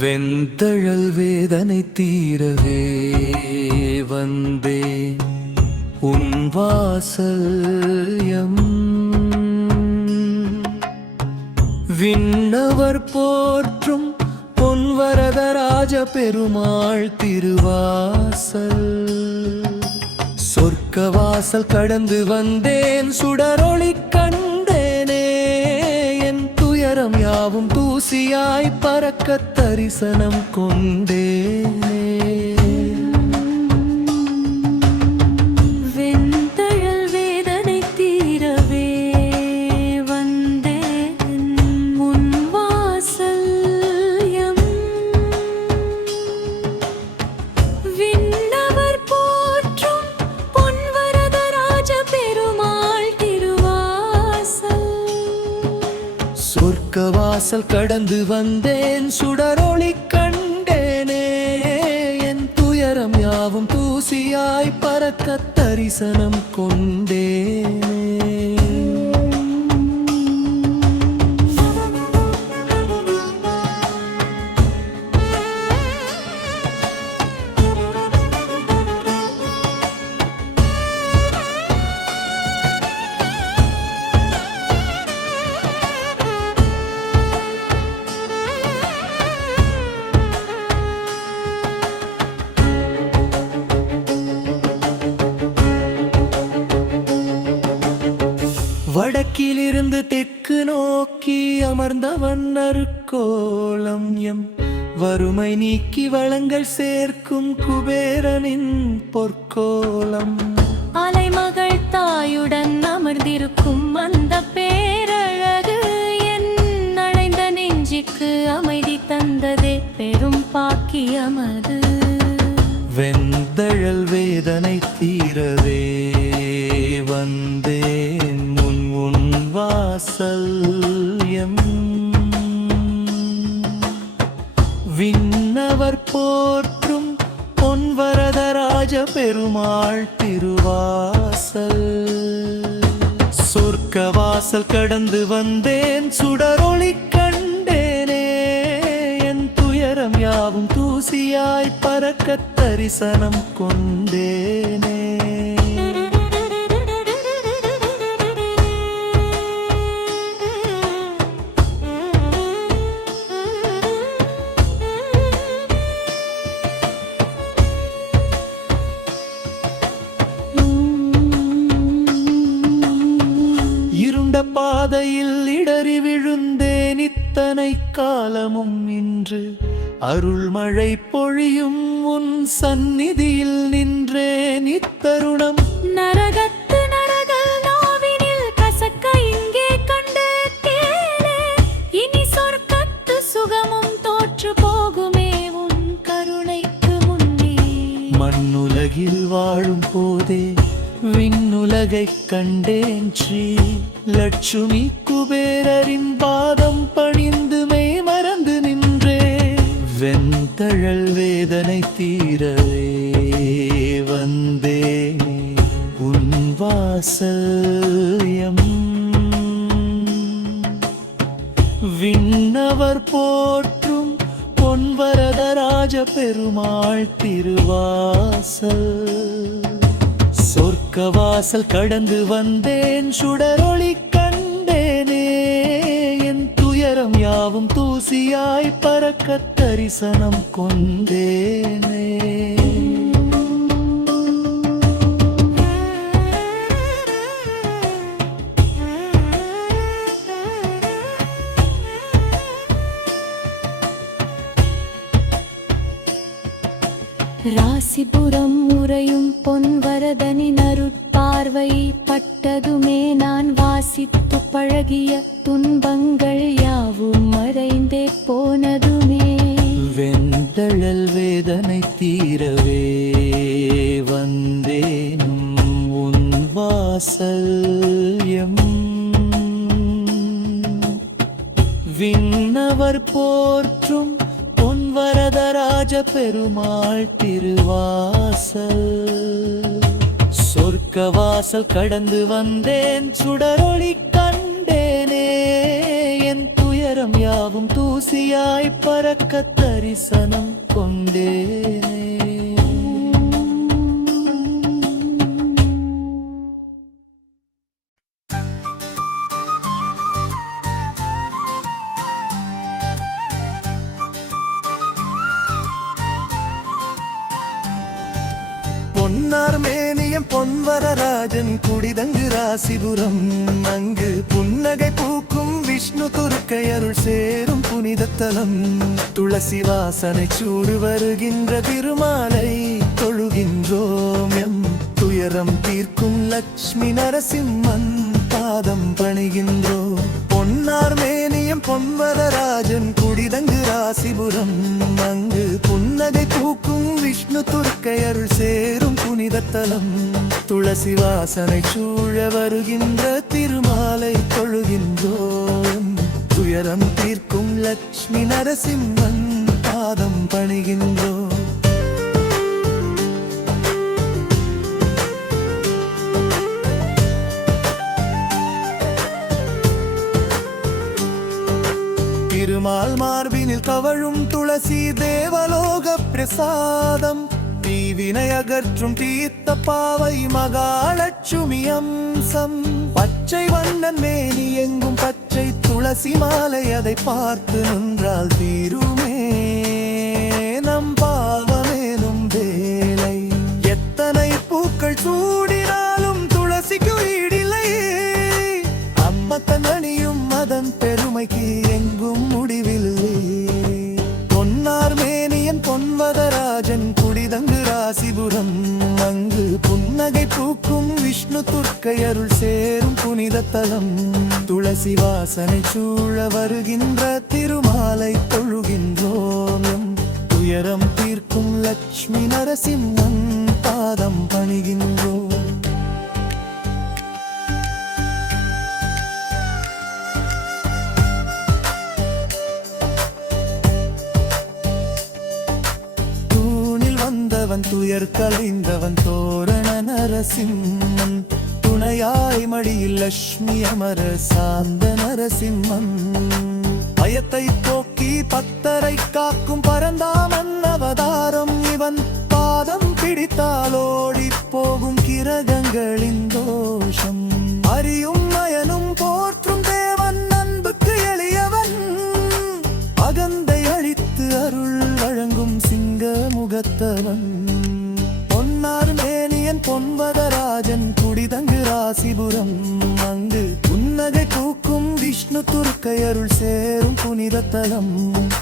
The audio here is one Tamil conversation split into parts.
வெந்தழல் வேதனை தீரவே வந்தேன் உன் வாசல்யம். விண்ணவர் போற்றும் பொன்வரதராஜ பெருமாள் திருவாசல். சொர்க்க வாசல் கடந்து வந்தேன் சுடரொளி கண்டேனே. என் துயரம் யாவும் தூசியாய் பறக்க தரிசனம் கொண்டேனே. சொர்க்க வாசல் கடந்து வந்தேன் சுடரொளி கண்டேனே. என் துயரம் யாவும் தூசியாய் பறக்க தரிசனம் கொண்டேனே. வடக்கிலிருந்து தெற்கு நோக்கி அமர்ந்தவன் அருக்கோலம். எம் வறுமை நீக்கி வளங்கள் சேர்க்கும் குபேரனின் பொற்கோலம். அலைமகள் தாயுடன் அமர்ந்திருக்கும் அந்த பேரழகு என் அடைந்த நெஞ்சுக்கு அமைதி தந்ததே பெரும் பாக்கியமது. வெந்தழல் வேதனை தீரவே வந்தேன் உன் வாசல்யம். விண்ணவர் போற்றும் பொன்வரதராஜ பெருமாள் திருவாசல். சொர்க்க வாசல் கடந்து வந்தேன் சுடரொளி கண்டேனே. என் துயரம் யாவும் தூசியாய் பறக்க தரிசனம் கொண்டேனே. பாதையில் இடறி விழுந்தேன் இத்தனை காலமும். இன்று அருள்மழை பொழியும் உன் சந்நிதியில் நின்றேன் இத்தருணம். நரகத்து நரகல் நாவினில் கசக்க இங்கே கண்டேனே. இனி சொர்க்கத்து சுகமும் தோற்று போகுமே உன் கருணைக்கு முன்னே. மண்ணுலகில் வாழும் போதே விண்ணுலகை கண்டேன். ஸ்ரீ லட்சுமி குபேரரின் பாதம் பணிந்து மெய் மறந்து நின்றே. வெந்தழல் வேதனை தீரவே வந்தேனே உன் வாசல்யம். விண்ணவர் போற்றும் பொன்வரதராஜ பெருமாள் திருவாசல். சொர்க்க வாசல் கடந்து வந்தேன் சுடரொளி கண்டேனே. என் துயரம் யாவும் தூசியாய் பறக்க தரிசனம் கொண்டேனே. ராசிபுரம் உறையும் பொன்வரதனின் அருட்பார்வை பட்டதுமே நான் வாசித்து பழகிய துன்பங்கள் யாவும் மறைந்தே போனதுமே. வெந்தழல் வேதனை தீரவே வந்தேனும் உன் வாசல்யம். விண்ணவர் போற்றும் பொன்வரதராஜ பெருமாள் திருவாசல். சொர்க்க வாசல் கடந்து வந்தேன் சுடரொளி கண்டேனே. என் துயரம் வானம் யாவும் தூசியாய் பறக்க தரிசனம் கொண்டேனே. பொன்னார் மேனியம் பொன்வரராஜன் குடிதங்கு ராசிபுரம். அங்கு புன்னகை பூக்கும் விஷ்ணு துர்க்கை அருள் சேரும் புனிதத்தலம். துளசி வாசனை சூடு வருகின்ற திருமாலை தொழுகின்றோம். எம் துயரம் தீர்க்கும் லக்ஷ்மி நரசிம்மன் பாதம் பணிகின்றோம். பொன்னார் மேனியம் பொன்வரராஜன் குடிதங்கு ராசிபுரம். அங்கு புன்னகை பூக்கும் விஷ்ணு துர்க்கை அருள் சேரும் புனிதத்தலம். துளசி வாசனை சூழ வருகின்ற திருமாலை தொழுகின்றோம். துயரம் தீர்க்கும் லக்ஷ்மி நரசிம்மன் பாதம் பணிகின்றோம். திருமால் மார்பினில் தவழும் துளசி தேவலோக பிரசாதம். தீவினை அகற்றும் தீர்த்த பாவை மகாலட்சுமி அம்சம். பச்சை வண்ணன் மேனி எங்கும் பச்சை துளசி மாலை, அதை பார்த்து நின்றால் தீருமே நம் பாவமேனும் வேலை. எத்தனை பூக்கள் சூடினாலும் துளசிக்கு ஈடில்லையே. அம்மத்தன் அணியும் அதன் பெருமைக்கு எங்கும் முடிவில்லை. பொன்னார் மேனியன் பொன்வரராஜன் குடிதங்கு ராசிபுரம். அங்கு புன்னகை பூக்கும் விஷ்ணு துர்க்கை அருள் சேரும் புனிதத்தலம். துளசி வாசனை சூழ வருகின்ற திருமாலை தொழுகின்றோம். துயரம் தீர்க்கும் லக்ஷ்மி நரசிம்மன் பாதம் பணிகின்றோம். துயர் கலைந்தவன் தோரண நரசிம்மன். துணையாய் மடியில் லட்சுமி அமர சாந்த நரசிம்மன். பயத்தை போக்கி பக்தரை காக்கும் பரந்தாமன் அவதாரம் இவன். பாதம் பிடித்தாலோடி போகும் கிரகங்களின் தோஷம். அறியும் மயனும் போற்றும் தேவன், அன்புக்கு எளியவன். அகந்தை அழித்து அருள் வழங்கும் சிங்க முகத்தவன். பொன்னார் மேனியன் பொன்வரராஜன் குடிதங்கு ராசிபுரம். அங்கு புன்னகை பூக்கும் விஷ்ணு துர்க்கை அருள் சேரும் புனிதத்தலம்.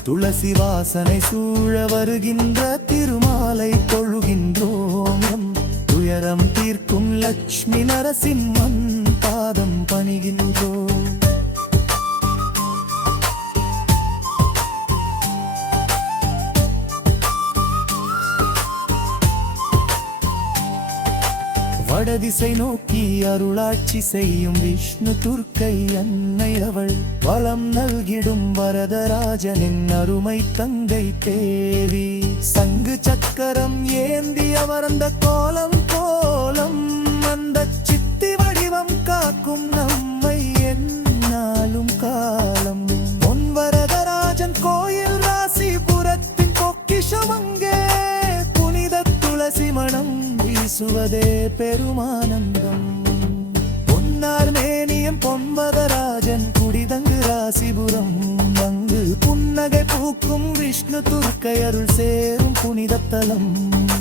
துளசி வாசனை சூழ வருகின்ற திருமாலை தொழுகின்றோம். துயரம் தீர்க்கும் லக்ஷ்மி நரசிம்மன் பாதம் பணிகின்றோம். வடதிசை நோக்கி அருளாட்சி செய்யும் விஷ்ணு துர்க்கை அன்னை அவள். வளம் நல்கிடும் வரதராஜனின் அருமை தங்கை தேவி. சங்கு சக்கரம் ஏந்தி அமர்ந்த கோலம் கோலம். அந்த சித்தி வடிவம் காக்கும் நம்மை எந்நாளும் காலம். பொன்வரதராஜன் கோயில் ராசிபுரத்தின் பொக்கிஷம். அங்கே புனித துளசி மணம் வீசுவதே பெருமானந்தம். பொன்னார் மேனியம் பொன்வரராஜன் குடிதங்கு ராசிபுரம். அங்கு புன்னகை பூக்கும் விஷ்ணு துர்க்கை அருள் சேரும் புனிதத்தலம்.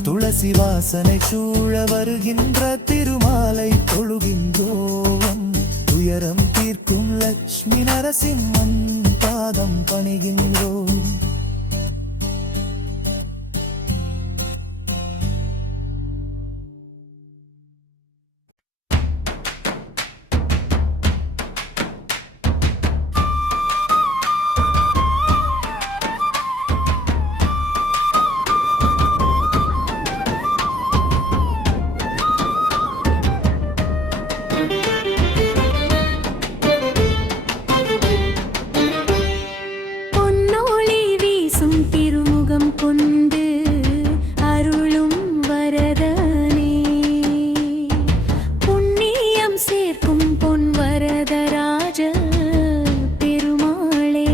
துளசி வாசனை சூழ வருகின்ற திருமாலை தொழுகின்றோம். துயரம் தீர்க்கும் லக்ஷ்மி நரசிம்மன் பாதம் பணிகின்றோம். சேர்க்கும் பொன் வரதராஜ பெருமாளே.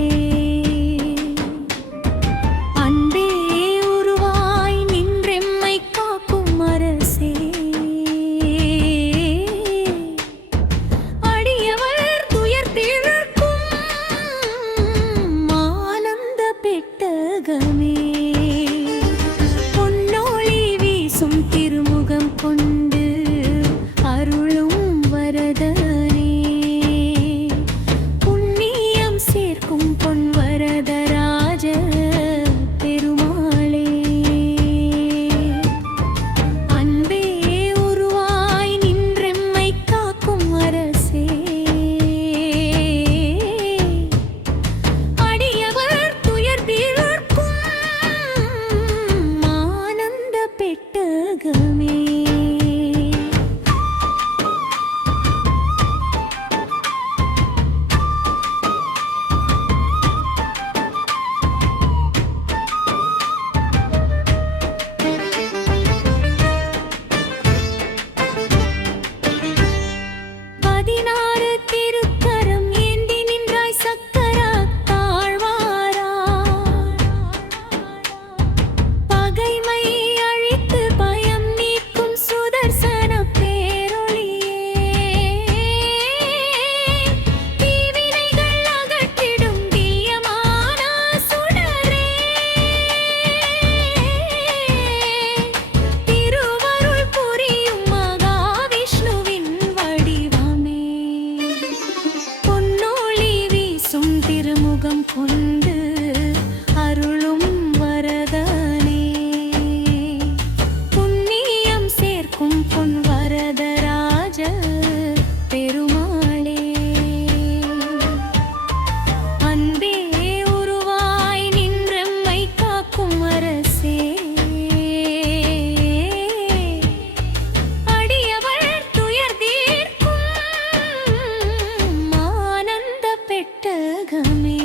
பெட்டகமே பொன்னொளி வீசும் திருமுகம் கொண்டு அருளும் வரதனே புண்ணியம் சேர்க்கும் பொன் வரதராஜ பெருமாளே அன்பே உருவாய் நின்றெம்மை காக்கும் அரசே அடியவர் துயர் தீர்க்கும் ஆனந்த பெட்டகமே பதினாறு திருக்கரம் ஏந்தி நின்றாய் சக்கரா தாழ்வாரா பகைமை அழித்து பயம் நீக்கும் சுதர்சன பேரொளியே தீவினைகள் அகற்றிடும் தீயமான சுடரே திருவருள் புரியும் மகாவிஷ்ணுவின் வடிவமே பொன்னொளி வீசும் திருமுகம் கொண்டு அருளும் வரதனே புண்ணியம் சேர்க்கும் பொன் வரதராஜ பெருமாளே அன்பே உருவாய் நின்றெம்மை காக்கும் அரசே அடியவர் துயர் தீர்க்கும் ஆனந்த பெட்டகமே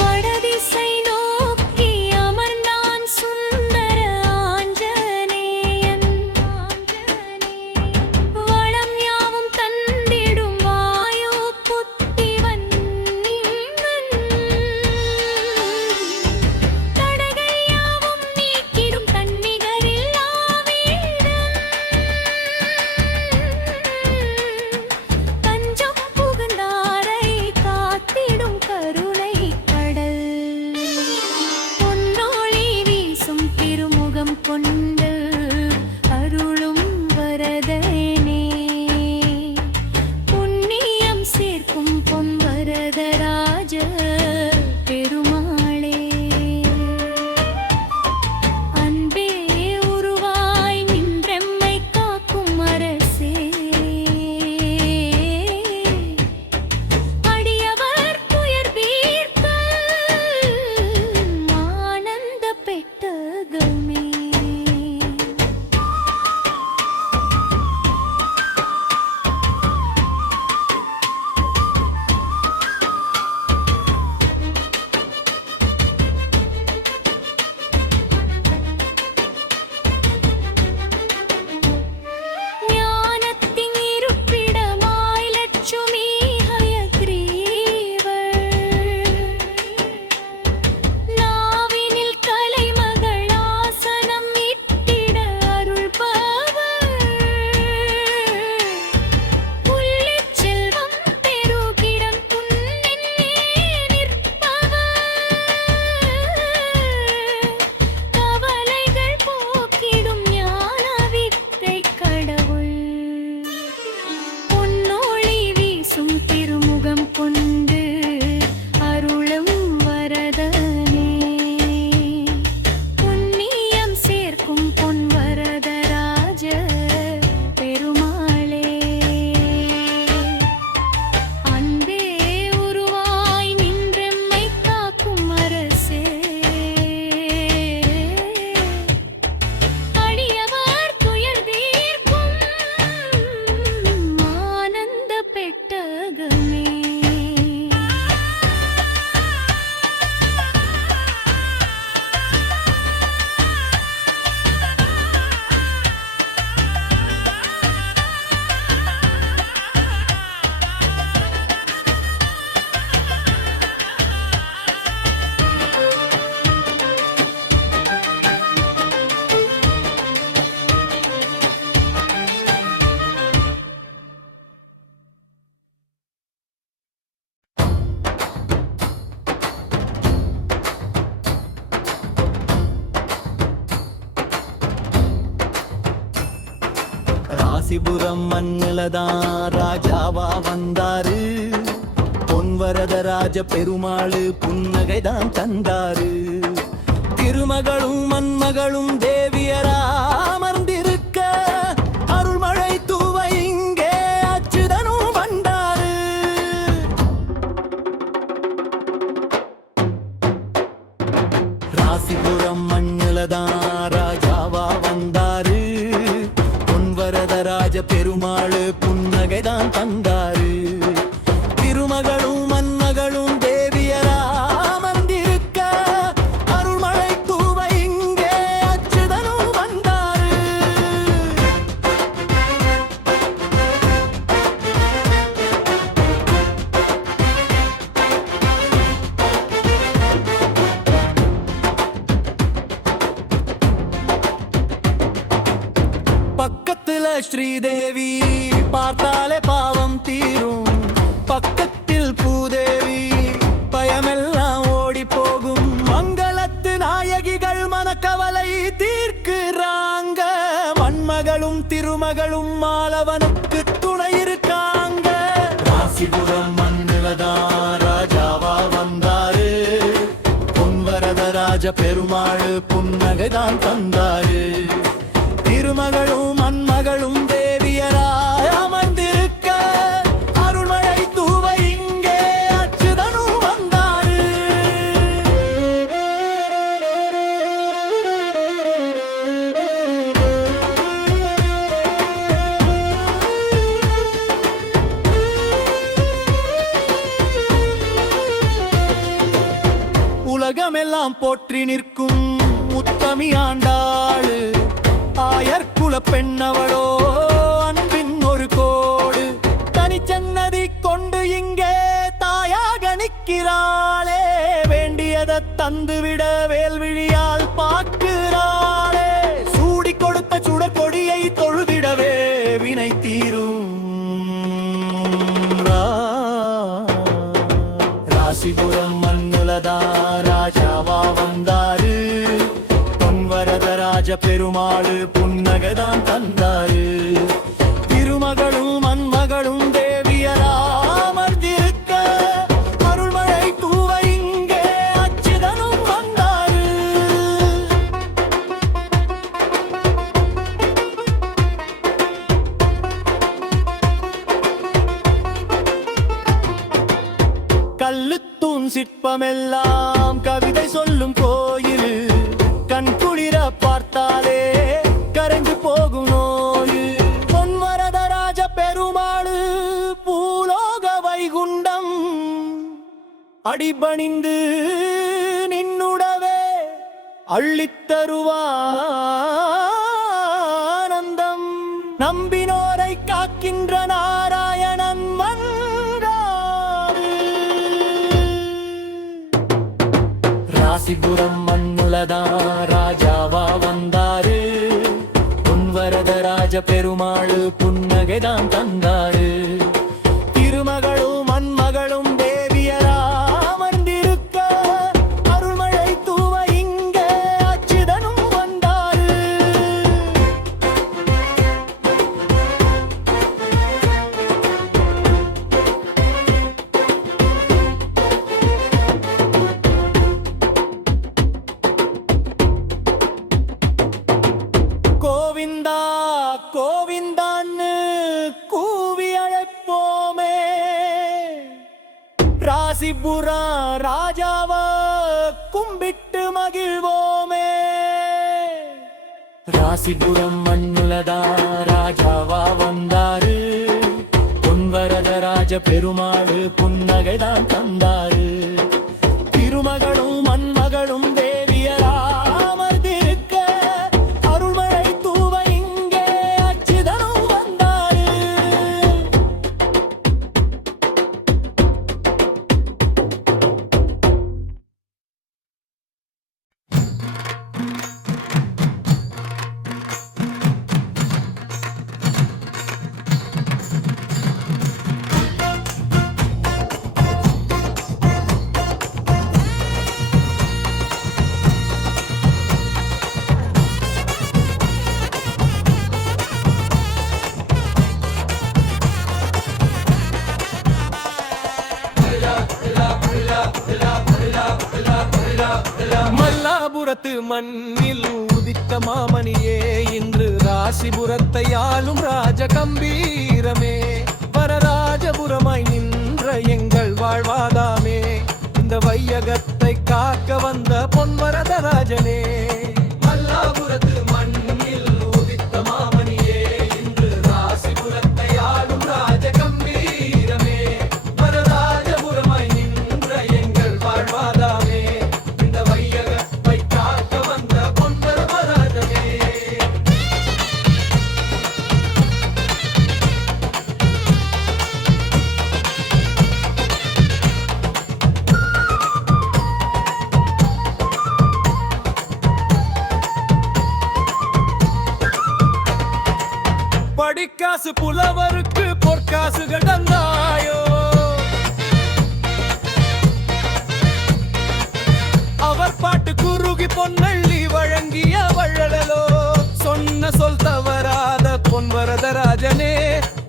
வடதிசை நோக்கி அமர்ந்தான் சுந்தர ஆஞ்சநேயன் வளம் யாவும் தந்திடும் வாயு புத்திவன் தடைகள் யாவும் நீக்கிடும் தன்னிகரில்லா வீரன் தஞ்சம் புகுந்தாரை காத்திடும் கருணை கடல் பொன்னொளி வீசும் திருமுகம் கொண்டு அருளும் வரதனே புண்ணியம் சேர்க்கும் பொன் வரதராஜ பெருமாளே அன்பே உருவாய் நின்றெம்மை காக்கும் அரசே அடியவர் துயர் தீர்க்க ஆனந்த பெட்டகமே ராசிபுரம் மண்ணிலதான் ராஜாவா வந்தாரு. பொன்வரதராஜ பெருமாள் புன்னகைதான் தந்தாரு. திருமகளும் மண்மகளும் தேவியரா அமர்ந்திருக்க அருள்மழை தூவ இங்கே அச்சுதனும் வந்தாரு. ராசிபுரம் மண்ணிலதான் ராஜாவா வந்தாரு. பொன்வரதராஜ பெருமாள் புன்னகைதான் தந்தாரு. திருமகளும் மண்மகளும் தேவியரா அமர்ந்திருக்க அருள்மழை தூவ இங்கே அச்சுதனும் வந்தாரு. பக்கத்துல ஸ்ரீதேவி பார்த்தாலே பாவம் தீரும். பக்கத்தில் பூதேவி பயமெல்லாம் ஓடி போகும். மங்களத்து நாயகிகள் மனக்கவலை தீர்க்கிறாங்க. மண்மகளும் திருமகளும் மாலவனுக்கு துணை இருக்காங்க. ராசிபுரம் மண்ணிலதான் ராஜாவா வந்தாரு. பொன்வரதராஜ பெருமாள் புன்னகைதான் தந்தாரு. திருமகளும் மண்மகளும் தேவியராய் அமர்ந்திருக்க அருள்மழை தூவ இங்கே அச்சுதனும் வந்தாரு. உலகமெல்லாம் போற்றி நிற்கும் உத்தமி ஆண்டாளு. ஆயர்குல பெண்ணவளோ அன்பின் ஒரு கோடு. தனிச்சன்னதி கொண்டு இங்கே தாயாக நிற்கிறாளே. வேண்டியதை தந்துவிட வேல்விழியால் பார்க்கிறாளே. சூடி கொடுத்த சுடர் கொடியை தொழுதிடவே வினை தீரும். ராசிபுரம் மண்ணுலதா ராஜாவா வந்தாரு. பொன்வரதராஜ பெருமாள் புன்னகைதான் தந்தாரு. திருமகளும் மண்மகளும் தேவியரா அமர்ந்திருக்க அருள்மழை தூவ இங்கே அச்சுதனும் வந்தாரு. கல்லுத்தூண் சிற்பமெல்லாம் கவிதை சொல்லும் கோயில். கண் குளிர பார்த்தாலே கரைந்து போகும் நோயு. பொன்வரதராஜ பெருமாள் பூலோக வைகுண்டம் அடிபணிந்து நின்னுடவே அள்ளித்தருவானந்தம். நம்பினோரை காக்கின்ற நாராயணன் வந்தாரு. ராசிபுரம் மண்ணுலதான் ராஜாவா வந்தாரு. பொன்வரதராஜ பெருமாள் புன்னகைதான் தந்தாரு. திருமகளும் மண்மகளும் தேவியரா அமர்ந்திருக்க அருள்மழை தூவ இங்கே அச்சுதனும் வந்தாரு. கோவிந்தா கோவிந்தான்னு கூவி அழைப்போமே. ராசிபுரா ராஜாவ கும்பிட்டு மகிழ்வோமே. ராசிபுரம் மண்ணுலதா ராஜாவா வந்தாரு. பொன்வரதராஜ பெருமாள் புன்னகைதான் தந்தாரு. திருமகளும் மண்மகளும் தேவியரா அமர்ந்திருக்க அருள்மழை தூவ இங்கே அச்சுதனும் வந்தாரு. மல்லாபுரத்து மண்ணில் உதித்த மாமணியே இன்று ராசிபுரத்தை ஆளும் ராஜ கம்பீரமே வரராஜபுரமாய் நின்ற எங்கள் வாழ்வாதாமே இந்த வையகத்தை காக்க வந்த பொன்வரதராஜனே மல்லாபுரத்து மண்ணில் உதித்த மாமணியே இன்று ராசிபுரத்தை ஆளும் ராஜ கம்பீரமே வரராஜபுரமாய் நின்ற எங்கள் வாழ்வாதாமே இந்த வையகத்தை காக்க வந்த பொன்வரதராஜனே படிக்காசு புலவருக்கு பொற்காசு கடந்தாயோ அவர் பாட்டு குறுகி பொன்னள்ளி வழங்கிய வள்ளலோ சொன்ன சொல் தவறாத பொன்வரதராஜனே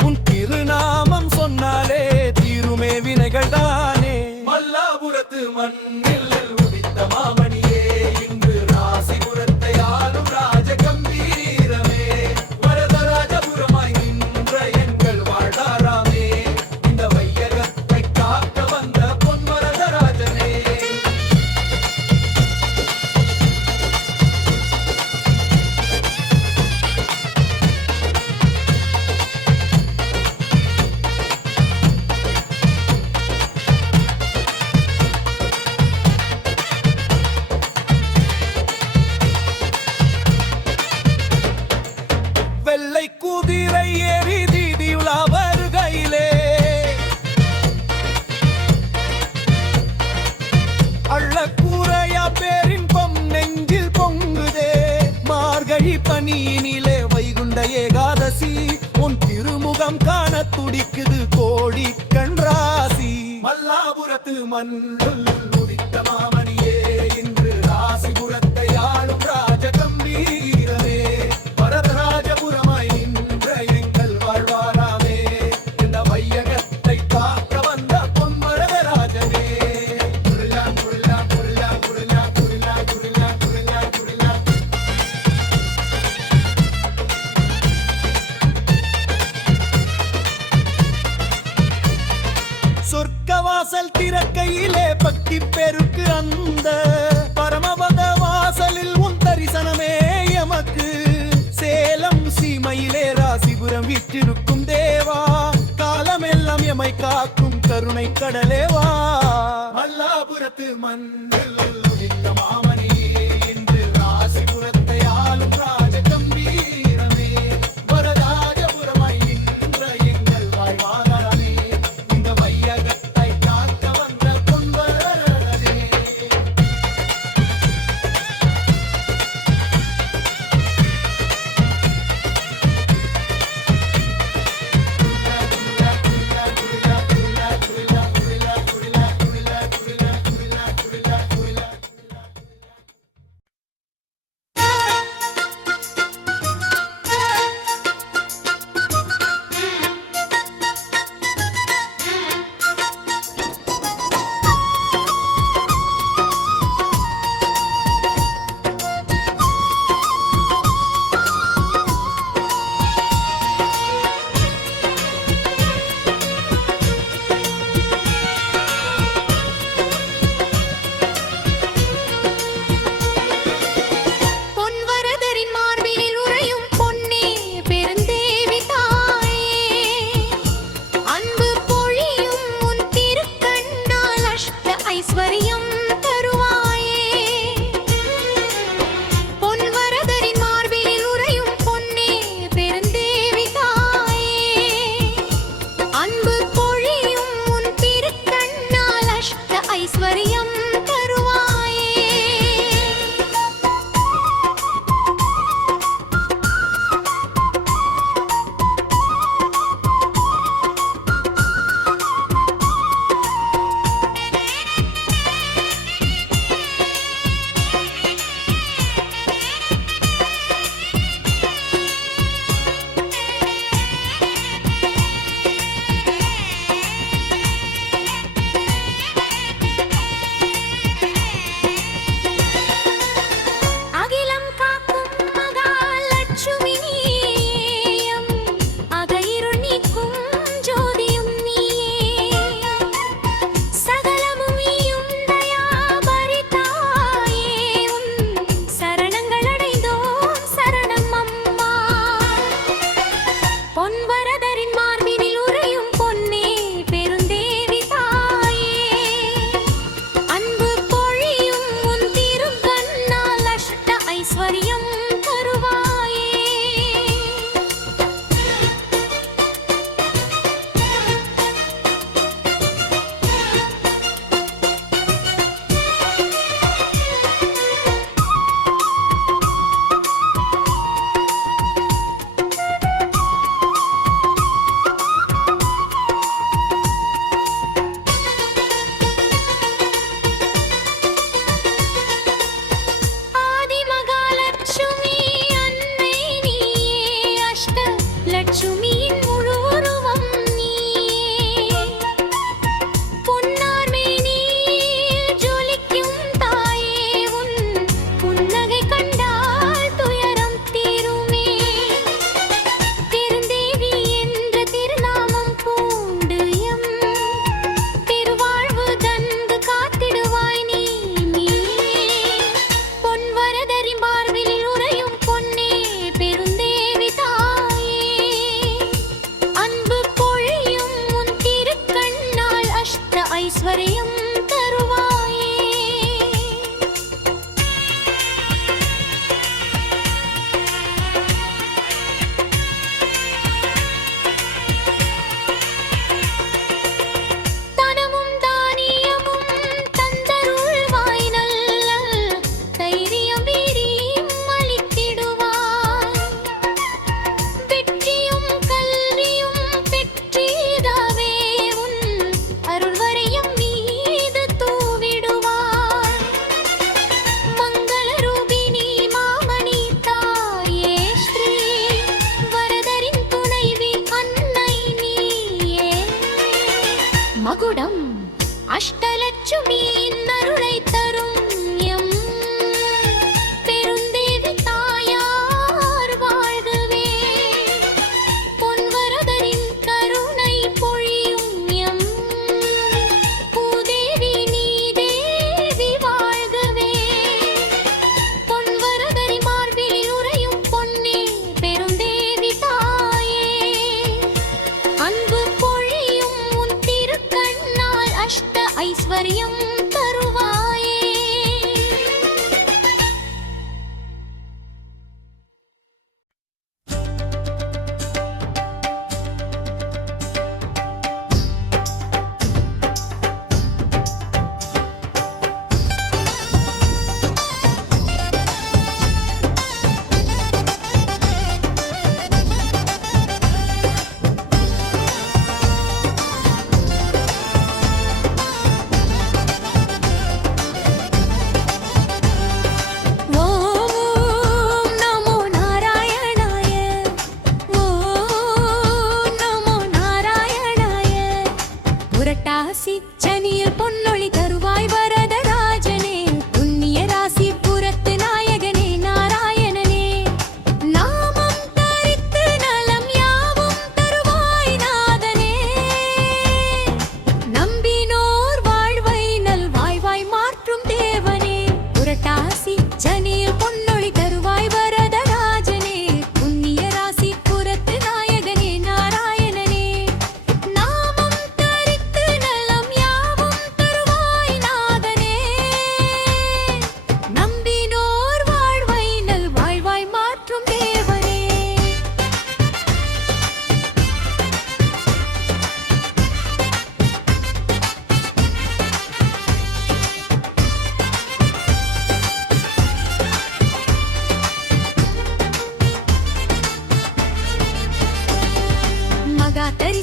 உன் திருநாமம் சொன்னாலே தீருமே வினைகள் தானே மல்லாபுரத்து மண்ணில் உதித்த மாமணியே இன்று ராசிபுரத்தை ஆளும் ராஜ கம்பீரமே வரதராஜபுரமாய் நின்ற எங்கள் வாழ்தாராமே இந்த வையகத்தை காக்க வந்த பொன்வரதராஜனே வெள்ளை குதிரை ஏறி தீதியுலா வருகையிலே அள்ளக்கூறையா பேரின்பம் நெஞ்சில் பொங்குதே மார்கழி பனியினிலே வைகுண்ட ஏகாதசி உன் திருமுகம் காண துடிக்குது கோடி கண்ராசி மல்லாபுரத்து மண்ணில் உதித்த மாமணியே இன்று ராசிபுரத்தை ஆளும் ராஜ கம்பீரமே வரதராஜபுரமாய் நின்ற எங்கள் வாழ்வாராமே இந்த வையகத்தை காக்க வந்த பொன்வரதராஜனே குருலா குருலா குருலா குருலா குருலா குருலா குருலா குருலா சொர்க்கவாசல் திறக்கையிலே பக்தி பெருக்கு அந்த பரமபத வாசலில் உன் தரிசனமே எமக்கு சேலம் சீமையிலே ராசிபுரம் விற்றிருக்கும் தேவா காலமெல்லாம் எமை காக்கும் கருணை கடலேவா மல்லாபுரத்து மண்ணில் உதித்த மாமணியே இன்று ராசிபுரத்தை ஆளும் ராஜ கம்பீரமே வரராஜபுரமாய் நின்ற எங்கள் வாழ்வாதாரமே இந்த வையகத்தை காக்க வந்த பொன்வரதராஜனே குருலா குருலா குருலா குருலா குருலா குருலா குருலா குருலா குருலா குருலா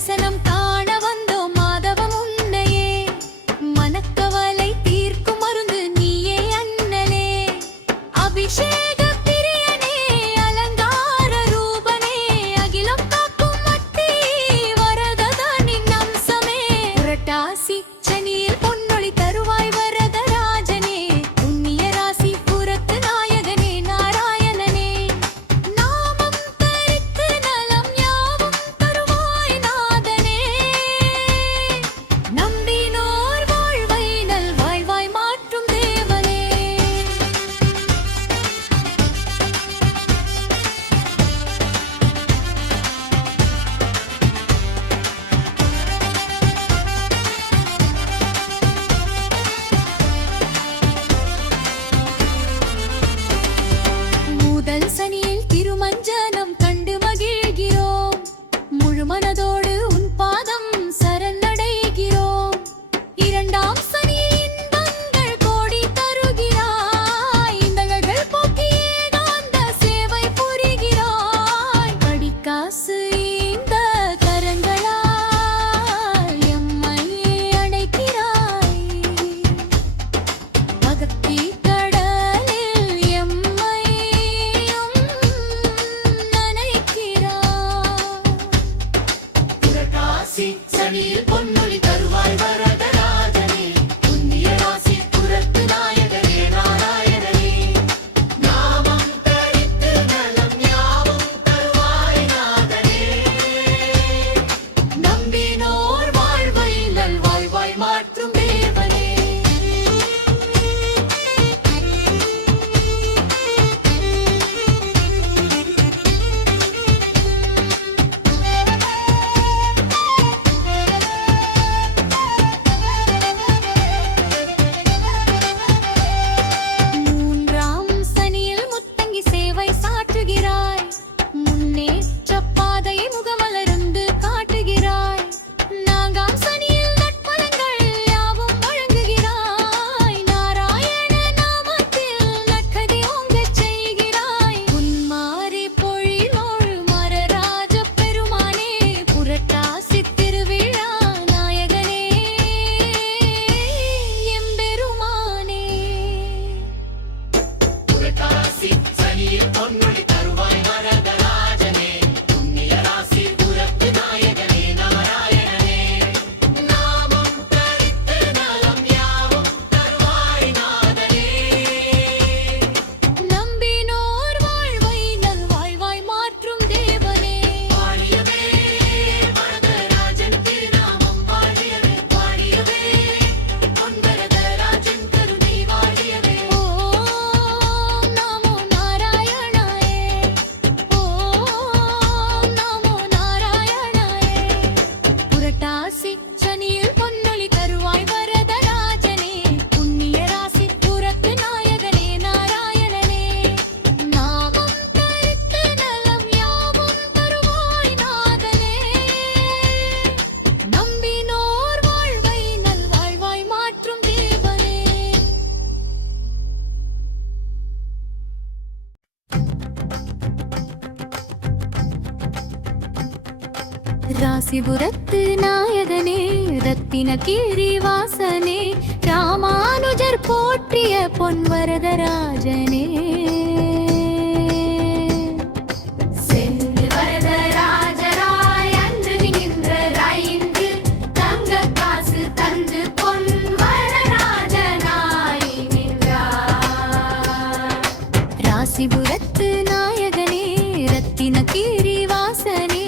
தரிசனம் காண வந்தோம் மாதவம் உன்னையே மனக்கவலை தீர்க்கும் மருந்து நீயே அண்ணலே அபிஷேக பிரியனே அலங்கார ரூபனே அகிலம் காக்கும் மத்தி வரதனின் அம்சமே புரட்டாசி சனியில் பொன்னொழி தருவாய் வரதராஜனே புண்ணிய ராசி புரத்து நாயகனே நாராயணனே நாமம் தரித்து நலம் யாவும் தருவாய் நாதனே நம்பினோர் வாழ்வை நல்வாழ்வாய் மாற்றும் தேவனே முதல் சனியில் திருமஞ்சனம் கண்டு மகிழ்கிறோம் முழு மனதோடு உன் பாதம் சரணடைகிறோம் இரண்டாம் சனியில் இன்பங்கள் கோடி தருகிறாய் இந்தங்கள் போக்கி ஏகாந்த சேவை புரிகிறாய் படிக்காசு இந்த கரங்களால் எம்மை அடைக்கிறாய் பக்தி கடலில் எம்மையும் நனைக்கிறாய் புரட்டாசி சனியில் பொன்னொழி தருவாய் வரதராஜனே புண்ணிய ராசி புரத்து நாயகனே நாராயணனே நாமம் தரித்து நலம் யாவும் தருவாய் நாதனே நம்பினோர் வாழ்வை நல்வாழ்வாய் மாற்றும் தேவனே மூன்றாம் சனியில் முத்தங்கி சேவை சாற்றுகிறாய் முன்னேற்ற பாதை முகமலர்ந்து காட்டுகிறாய் நான்காம் சனியில் நட்பலங்கள் யாவும் வழங்குகிறாய் நாராயண நாமத்தில் நற்கதி ஓங்கச் செய்கிறாய் உன்மாரி பொழிலோள் மரராஜ பெருமானே புரட்டாசி திருவிழா நாயகனே எம்பெருமானே புரட்டாசி சனியில் பொன்னொழி தருவாய் வரதராஜனே புண்ணிய ராசி புரத்து நாயகனே நாராயணனே நாமம் தரித்து நலம் யாவும் தருவாய் நாதனே நம்பினோர் வாழ்வை நல்வாழ்வாய் மாற்றும் தேவனே வாழியவே வரதராஜன் திருநாமம் வாழியவே வாழியவே பொன்வரதராஜன் கருணை வாழியவே ஓம் நமோ நாராயணாயே ஓம் நமோ நாராயணாயே புரட்டாசி சனியில் பொன்னொழி தருவாய் வரதராஜனே புண்ணிய ராசி புரத்து நாயகனே நாராயணனே நாமம் தரித்து நலம் யாவும் தருவாய் நாதனே நம்பினோர் வாழ்வை நல்வாழ்வாய் மாற்றும் தேவனே ராசிபுரத்து நாயகனே ரத்தின கீரிவாசனே ராமானுஜர் போற்றிய பொன்வரதராஜனே சென்று வரதராஜராய் அன்று நின்றாய் இன்று தங்க காசு தந்து பொன் வரதராஜனாய் நின்றாய் ராசிபுரத்து நாயகனே ரத்தின கீரிவாசனே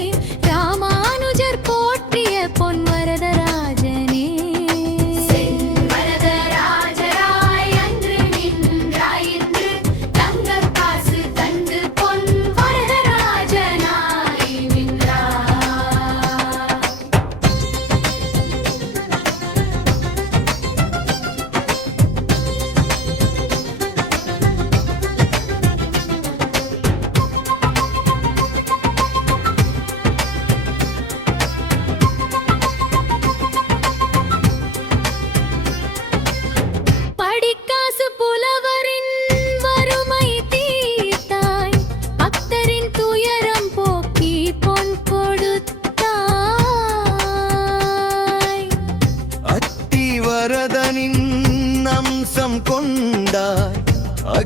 ராமானுஜர் போற்றிய பொன் வரதராஜனே வரதராஜராய் அன்று நின்றாய் இன்று தங்க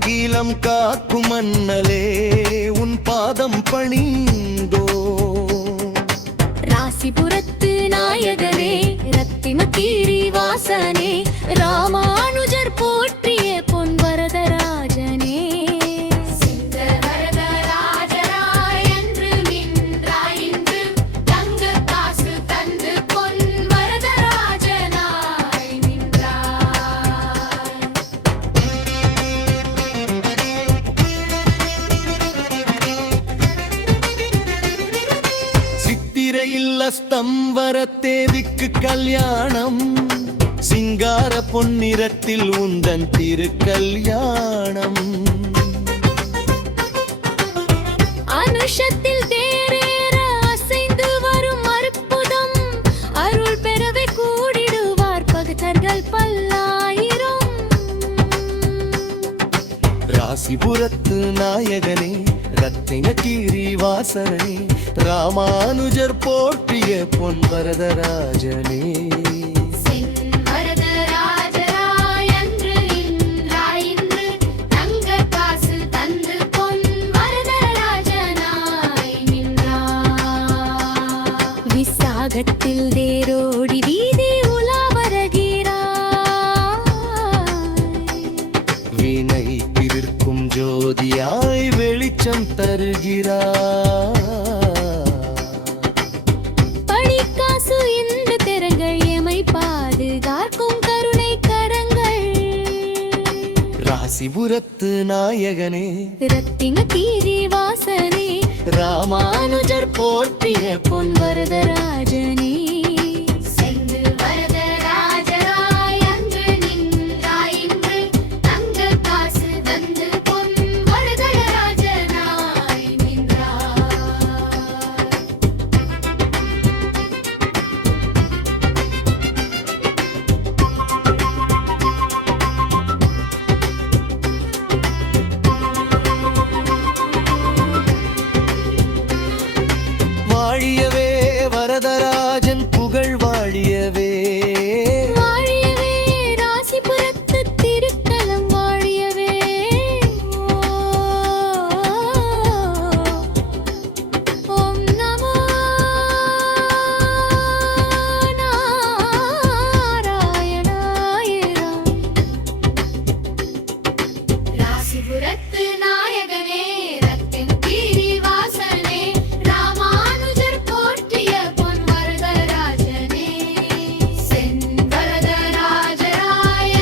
அகிலம் காக்கும் மன்னலே உன் பாதம் பணிந்தோ. ராசிபுரத்து நாயகனே ரத்தின கீரி வாசனே ராமானுஜர் போற்றிய பொன் வரதராஜனே. ஸ்தம்பரத்தேவிக்கு கல்யாணம் சிங்கார பொன்னிறத்தில் உந்தன் திருக்கல்யாணம். அனுஷத்தில் தேரேற அசைந்து வரும் அற்புதம் அருள் பெறவே கூடிடுவார் பக்தர்கள் பல்லாயிரம். ராசிபுரத்து நாயகனே ரத்தின கீரி வாசனே ராமானுஜர் போற்றிய பொன் வரதராஜனே. விசாகத்தில் தேரோடி வீதி உலா வருகிறாய். வினை தீர்க்கும் ஜோதியாய் வெளிச்சம் தருகிறாய். படிக்காசு என்று திறங்கள் எமை பாதுகாக்கும் கருணை கரங்கள். ராசிபுரத்து நாயகனே ரத்தின கீரி வாசனே ராமானுஜர் போற்றிய பொன் வரதராஜனே. வாழியவே வரதராஜன் புகழ் வாழியவே. வாழியவே ராசிபுரத்து திருத்தலம் வாழியவே. ஓம் நமோ நாராயணாய. ராசிபுரத்து நாயகனே ரத்தின கீரி வாசனே ராமானுஜர் போற்றிய பொன் வரதராஜனே. சென்வரதராஜராய்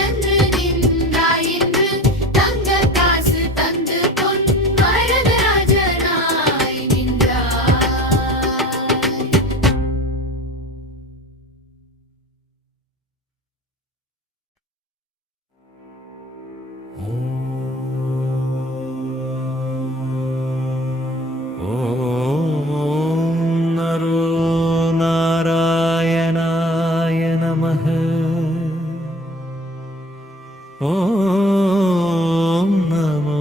என்று நின்றாய் இன்று தங்க காசு தந்து பொன் வரதராஜனாய் நின்றாய். ஓம் நரோ நாராயணாய நமः. ஓம் நமோ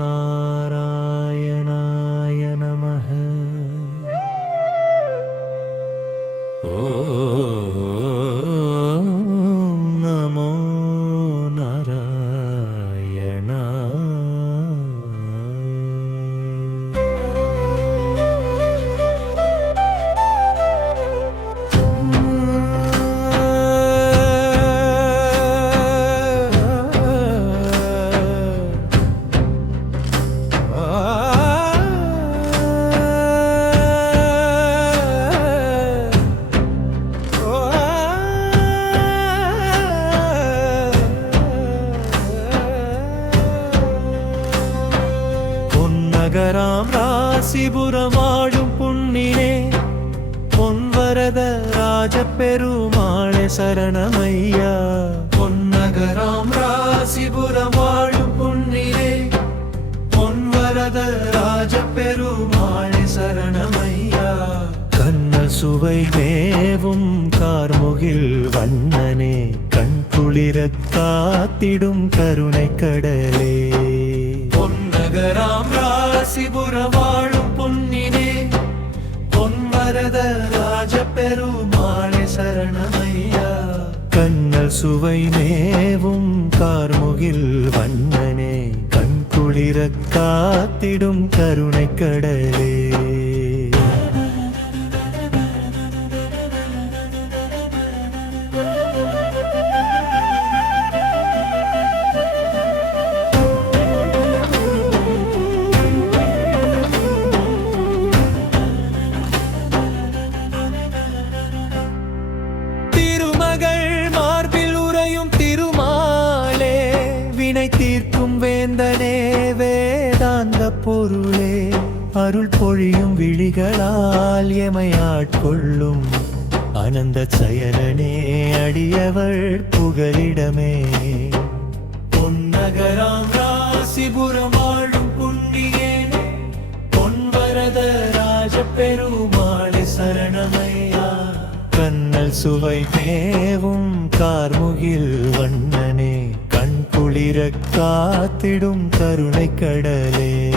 நாராயணாய நமः. ஓம் நமோ நகராம் ராசிபுரமாடும் புண்ணினே பொன்வரத ராஜப்பெருமாளே சரணமையா. பொன்னகராம் ராசிபுரமாடும் புண்ணினே பொன்வரத ராஜப்பெருமாளே சரணமையா. கண்ண சுவை மேவும் கார்முகில் வண்ணனே கண் குளிரக் காத்திடும் கருணை கடலே. பொன்னகராம் ராசிபுரமாடும் பொன்னினே பொன்வரத ராஜப்பெருமாளே சரணமையா. கண்ணல் சுவை மேவும் கார்முகில் வண்ணனே குளிரக் காத்திடும் கருணைக் கடலே. திருமகள் மார்பில் உறையும் திருமாலே, வினை தீர்க்கும் வேந்தனே வேதாந்த பொருளே, அருள் பொழியும் விழிகளால் எமை ஆட்கொள்ளும் அனந்த சயனனே அடியவள் புகலிடமே. பொன்னகராம் ராசிபுரம் வாழும் புண்ணியனே, பொன்வரத ராஜ பெருமாளே சரணமையா. கண்ணல் சுவை மேவும் கார்முகில் வண்ணனே, கண் குளிரக் காத்திடும் கருணைக் கடலே.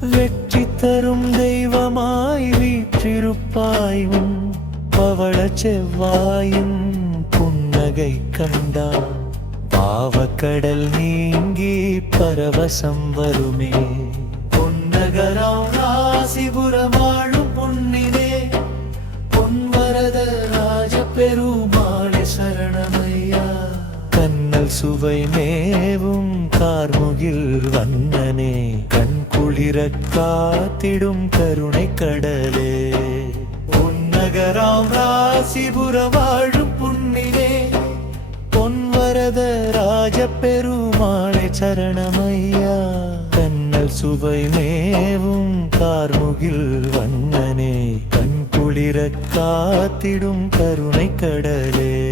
வெற்றி தரும் தெய்வமாய் வீற்றிருப்பாயும் பவள செவ்வாயும் புன்னகை கண்டா, பாவக்கடல் நீங்கி பரவசம் வருமே. பொன்னகராம் ராசிபுரம் வாழும் பொன்னினே, பொன்வரத ராஜ பெருமாளே சரணமையா. கண்ணல் சுவை மேவும் கார்முகில் வண்ணனே, கண் குளிரக் காத்திடும் கருணைக் கடலே. பொன்னகராம் ராசிபுரம் வாழும் புண்ணினே, பொன்வரத ராஜ பெருமாளே சரணமையா. கண்ணல் சுவை மேவும் கார்முகில் வண்ணனே, கண் குளிரக் காத்திடும் கருணைக் கடலே.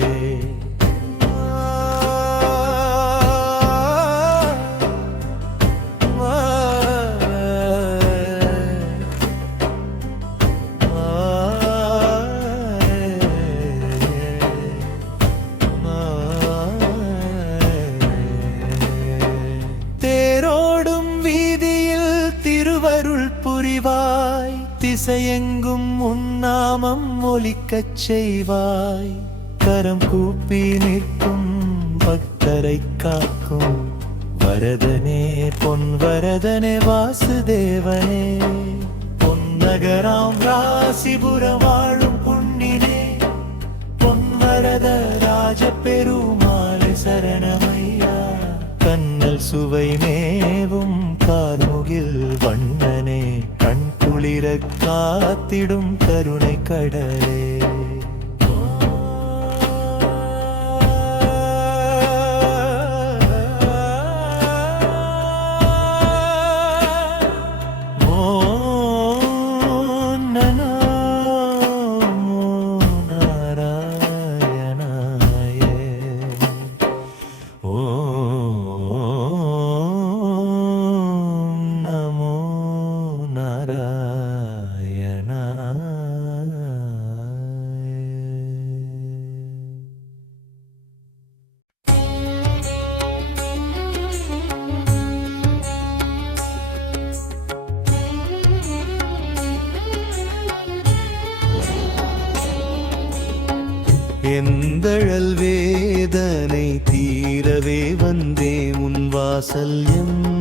புரிவாய் திசையெங்கும் உன்னாமம் ஒலிக்கச் செய்வாய். கரம் கூப்பி நிற்கும் பக்தரை காக்கும் வரதனே, பொன் வரதனே வாசுதேவனே. பொன்னகராம் ராசிபுரம் வாழும் புண்ணினே, பொன்வரத ராஜ பெருமாளே சரணமையா. கண்ணல் சுவை மேவும் கார்முகில் வண்ணனே, கண் குளிரக் காத்திடும் கருணைக் கடலே. எந்தழல் வேதனை தீரவே வந்தே முன் வாசல்யம்.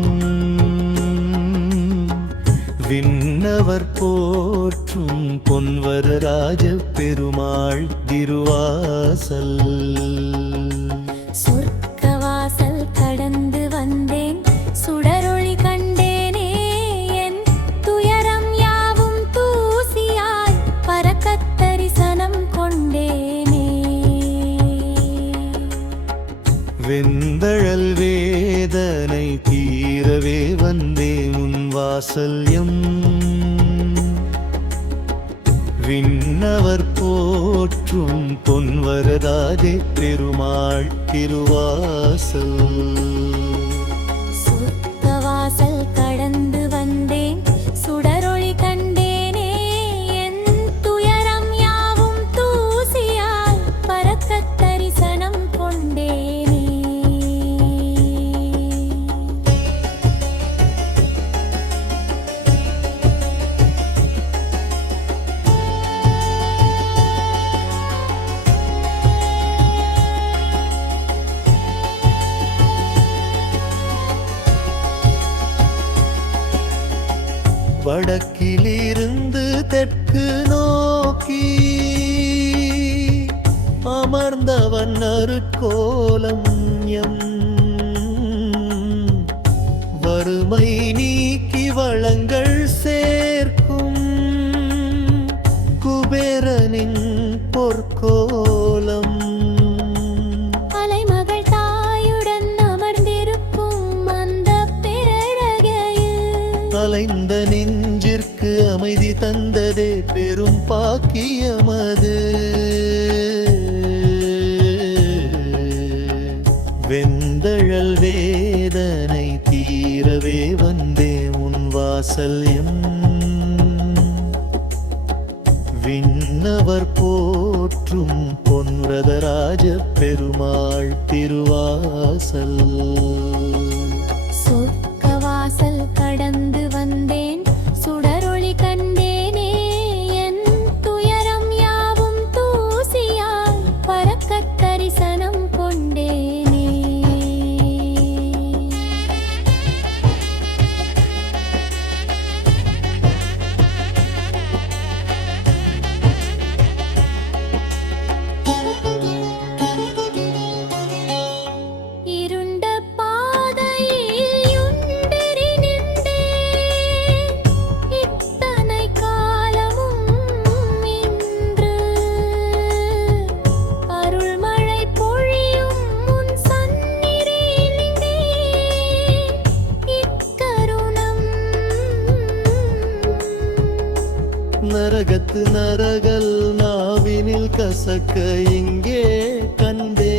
விண்ணவர் போற்றும் பொன்வரராஜ பெருமாள் திருவாசல். சொர்க்கவாசல் கடந்து வந்தேன், சுடரொளி கண்டேனே, என் துயரம் யாவும் தூசியாய் பரக்கத் தரிசனம் கொண்டேனே. வெந்தழல் வேதனை தீரவே வந்தே முன் வாசல்யம். விண்ணவர் போற்றும் பொன்வரராஜே பெருமாள் திருவாசல் சொர்க்கவாசல் கடந்து வந்தேன் சுடரொளி கண்டேனே என் துயரம் யாவும் தூசியால் பரக்கத் தரிசனம் கொண்டேனே வடக்கிலிருந்து தெற்கு நோக்கி அமர்ந்தவன் அருட்கோலம் எம் வறுமை நீக்கி வளங்கள் சேர்க்கும் குபேரனின் பொற்கோலம் அலைமகள் தாயுடன் அமர்ந்திருக்கும் அந்த பேரழகையில் அலைந்த நெஞ்சிற்கு அமைதி தந்ததே பெரும் பாக்கியமது வெந்தழல் வேதனை தீரவே வந்தே உன் வாசல்யம் விண்ணவர் போற்றும் பொன்வரதராஜ பெருமாள் திருவாசல் சொர்க்கவாசல் கடந்து வந்தேன் சுடரொளி கண்டேனே என் துயரம் யாவும் தூசியால் பரக்கத் தரிசனம் கொண்டேனே இருண்ட பாதையில் யுண்டெறி நின்றேன் இத்தனை காலமும் இன்று அருள்மழை பொழியும் உன் சந்நிதியிலே இக்கருணம் நரகத்து நரகல் நாவினில் கசக்க இங்கே கண்டே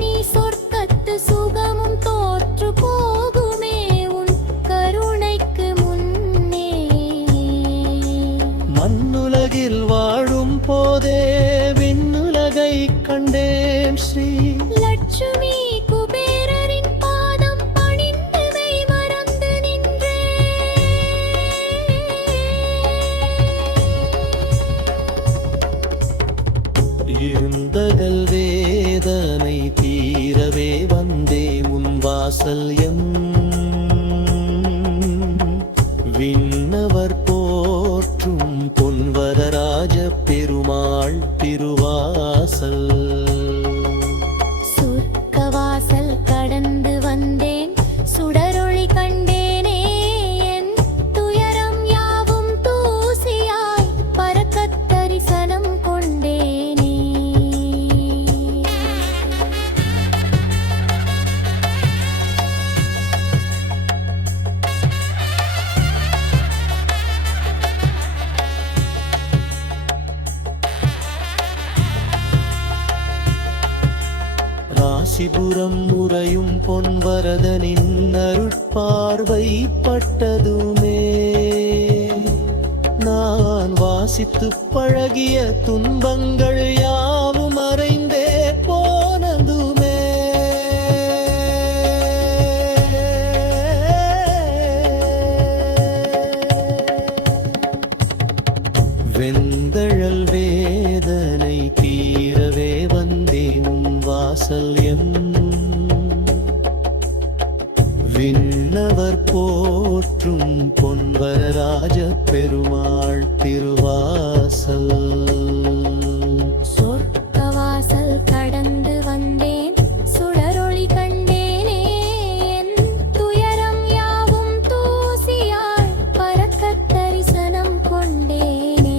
நீ சொர்க்கத்து சுகமும் தோற்று போகுமே உன் கருணைக்கு முன்னே மண்ணுலகில் வாழும் போதே விண்ணுலகை கண்டேன் ஸ்ரீ லட்சுமி குபேரரின் பாதம் பணிந்து மெய் மறந்து இருந்தகல் வேதனை தீரவே வந்தே உன் வாசல்யம் விண்ணவர் போற்றும் பொன்வரராஜ பெருமாள் திருவாசல் சொர்க்கவாசல் கடந்து வந்தேன் சுடரொளி கண்டேனே என் துயரம் யாவும் தூசியாய் பரக்கத் தரிசனம் கொண்டேனே ராசிபுரம் உறையும் பொன்வரதனின் அருட்பார்வை பட்டதுமே நான் வாசித்து பழகிய துன்பங்கள் யாவும் மறைந்தே போனதுமே வெந்தழல் வேதனை தீரவே வந்தேன் உன் வாசல்யம் விண்ணவர் போற்றும் பொன்வரராஜ பெருமாள் திருவாசல் சொர்க்கவாசல் கடந்து வந்தேன் சுடரொளி கண்டேனே என் துயரம் யாவும் தூசியாய் பரக்கத் தரிசனம் கொண்டேனே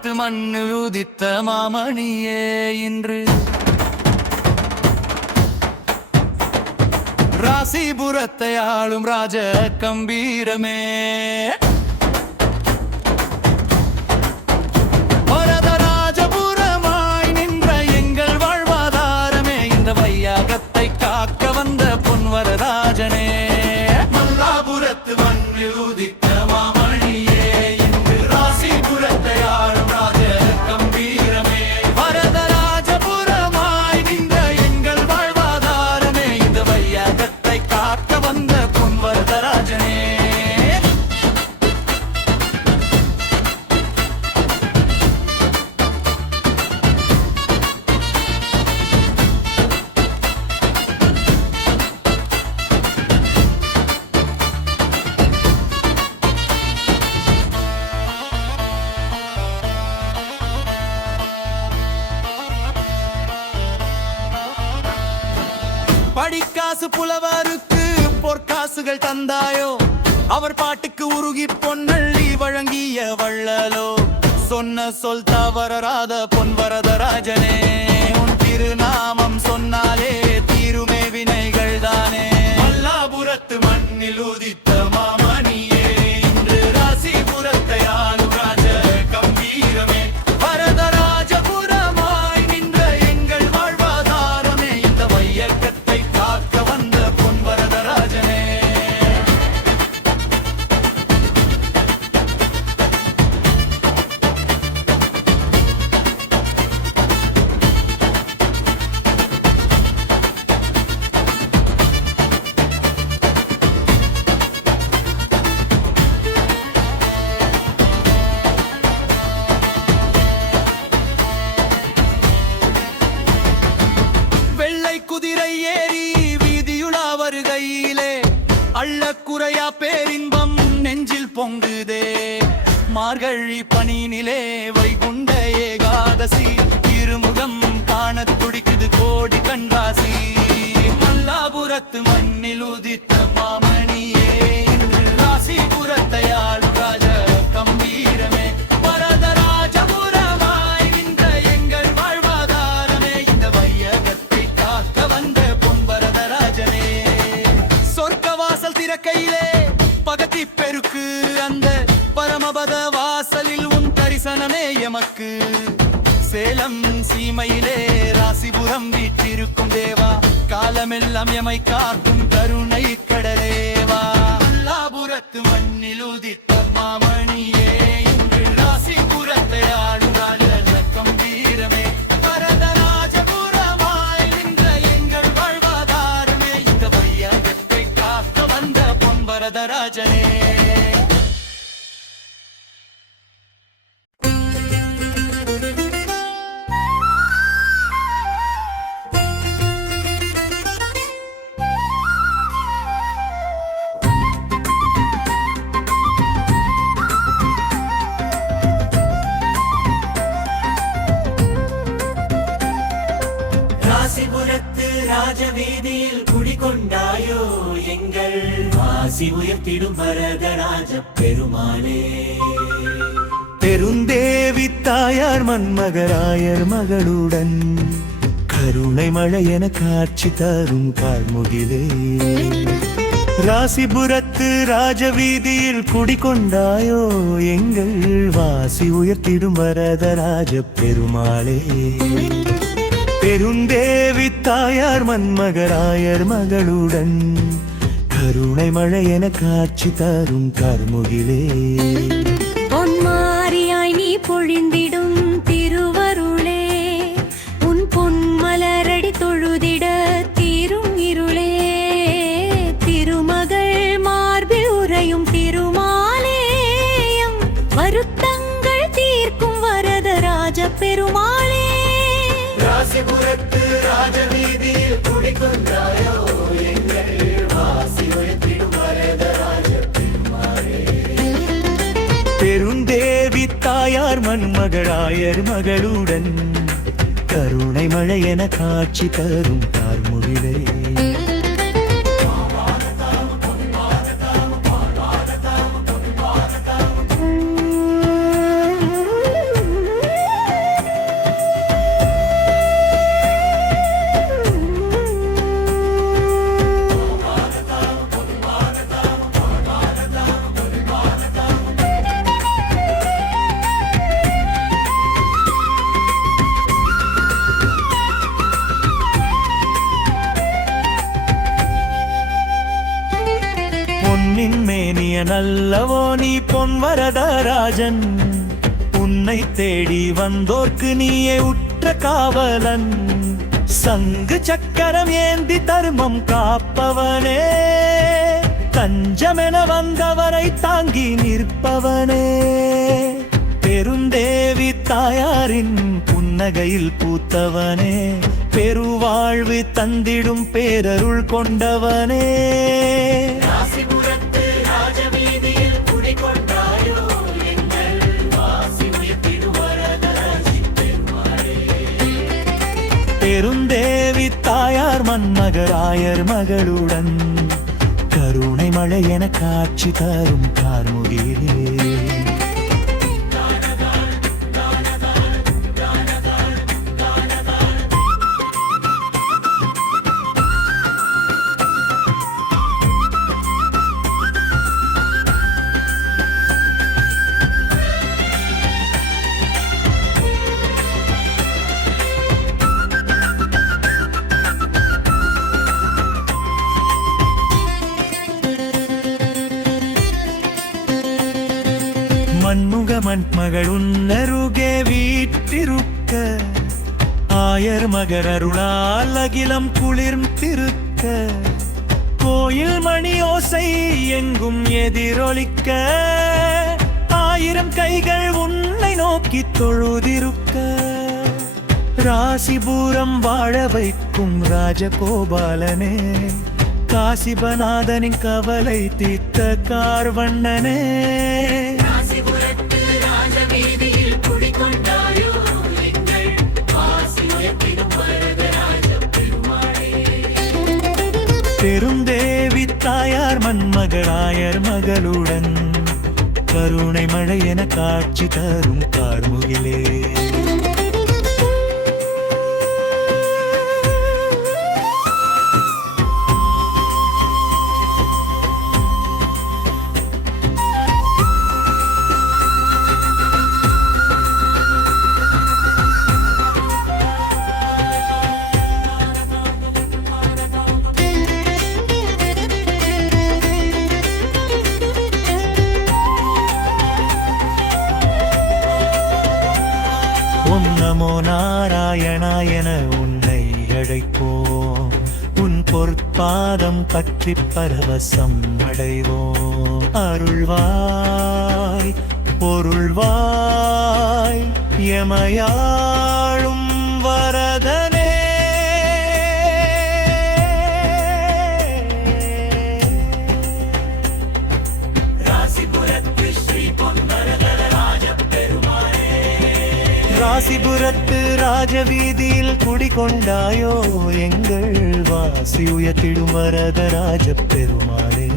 மல்லாபுரத்து மண்ணு உதித்த மாமணியே இன்று ராசிபுரத்தை ஆளும் ராஜ கம்பீரமே வரதராஜபுரமாய் நின்ற எங்கள் வாழ்வாதாரமே இந்த வையகத்தை காக்க வந்த பொன்வரராஜனே மல்லாபுரத்து மண்ணில் உதித்த மாமணியே இன்று ராசிபுரத்தை ஆளும் ராஜ கம்பீரமே வரதராஜபுரமாய் நின்ற எங்கள் வாழ்வாதாரமே இந்த வையகத்தை காக்க வந்த பொன்வரதராஜனே படிக்காசு புலவருக்கு பொற்காசுகள் தந்தாயோ அவர் பாட்டுக்கு உருகி பொன்னள்ளி வழங்கிய வள்ளலோ சொன்ன சொல் தவறாத பொன்வரதராஜனே உன் திருநாமம் சொன்னாலே தீருமே வினைகள் தானே மல்லாபுரத்து மண்ணில் உதித்த மாமணியே இன்று ராசிபுரத்தை ஆளும் ராஜ கம்பீரமே வரதராஜபுரமாய் நின்ற எங்கள் வாழ்வாதாரமே இந்த வையகத்தை காக்க வந்த பொன்வரதராஜனே வெள்ளை குதிரை ஏறி வீதியுலா வருகையிலே அள்ளக்குறையா பேரின்பம் நெஞ்சில் பொங்குதே மார்கழி பனியினிலே வைகுண்ட ஏகாதசி திருமுகம் காணத் துடிக்குது கோடி கண்காசி மல்லாபுரத்து மண்ணில் உதித்த மாமணியே இன்று ராசிபுரத்தை ஆளும் ராஜ கம்பீரமே வரதராஜபுரமாய் நின்ற எங்கள் வாழ்வாதாரமே இந்த வையகத்தை காக்க வந்த பொன்வரதராஜனே சொர்க்கவாசல் திறக்கையிலே பகத்தி பெருக்கு அந்த பரமபத வாசலில் உன் தரிசனமே எமக்கு சேலம் சீமையிலே ராசிபுரம் வீற்றிருக்கும் தேவா காலமெல்லாம் எமை காக்கும் கருணை கடலேவா மல்லாபுரத்து மண்ணில் உதித்த மாமணியே இன்று ராசிபுரத்தை ஆளும் ராஜ கம்பீரமே வரதராஜபுரமாய் நின்ற எங்கள் வாழ்வாதாரமே இந்த வையகத்தை காக்க வந்த பொன்வரதராஜனே ராசிபுரத்து ராஜவீதியில் குடிகொண்டாயோ எங்கள் வாசி உயர்த்திடும் வரதராஜ பெருமாளே பெருந்தேவி தாயார் மன்மகராயர் மகளுடன் கருணை மழை என காட்சி தரும் கார்முகிலே ராசிபுரத்து ராஜவீதியில் குடிகொண்டாயோ எங்கள் வாசி உயர்த்திடும் வரதராஜ பெருமாளே பெருந்தேவி தாயார் மன்மகராயர் மகளுடன் கருணை மழை என காட்சி தரும் கார்முகிலே பொன்மாரியாய் நீ பொழிந்திடும் திருவருளே உன் பொன்மலரடி தொழுதிட தீரும் இருளே திருமகள் மார்பில் உறையும் திருமாலேயம் வருத்தங்கள் தீர்க்கும் வரதராஜ பெருமாளே ராசிபுரத்து ராஜவீதியில் குடிகொண்டாயோ எங்கள் வாசி உயர்த்திடும் வரதராஜ பெருமாளே பெருந்தேவி தாயார் மன்மகராயர் மகளுடன் கருணை மழை என காட்சி தரும் கார்முகிலே அல்லவோ நீ பொன் வரதராஜன். உன்னை தேடி வந்தோர்க்கு நீயே உற்ற காவலன். சங்கு சக்கரம் ஏந்தி தர்மம் காப்பவனே, தஞ்சமென வந்தவரை தாங்கி நிற்பவனே. பெருந்தேவி தாயாரின் புன்னகையில் பூத்தவனே, பெருவாழ்வு தந்திடும் பேரருள் கொண்டவனே. ராசிபுரத்து ராஜவீதியில் குடிகொண்டாயோ எங்கள் வாசி உயர்த்திடும் வரதராஜ பெருமாளே. பெருந்தேவி தாயார் மன்மகராயர் மகளுடன் கருணை மழை என காட்சி தரும் கார்முகிலே. மண்முக மண்மகள் உன்னருகே வீற்றிருக்க, ஆயர் மகரருளால் அகிலம் குளிர்ந்திருக்க, கோயில் மணியோசை எங்கும் எதிரொலிக்க, ஆயிரம் கைகள் உன்னை நோக்கி தொழுதிருக்க. ராசிபுரம் வாழ வைக்கும் ராஜகோபாலனே, காசிபநாதனின் கவலை தீர்த்த கார்வண்ணனே. ராசிபுரத்து ராஜவீதியில் குடிகொண்டாயோ எங்கள் வாசி உயர்த்திடும் வரதராஜ பெருமாளே. பெருந்தேவி தாயார் மன்மகராயர் மகளுடன் கருணை மழை என காட்சி தரும் கார்முகிலே. ஓம் நமோ நாராயணாயன உன்னை அழைப்போம், உன் பொற்பாதம் பற்றி பரவசம் அடைவோம். அருள்வாய் பொருள்வாய் எமையாளும் வரதனே. ராசிபுரத்து ஸ்ரீ பொன் வரதராஜ பெருமாளே. ராசிபுரத்து ராஜவீதியில் குடிகொண்டாயோ எங்கள் வாசி உயர்த்திடும் வரதராஜ பெருமாளே.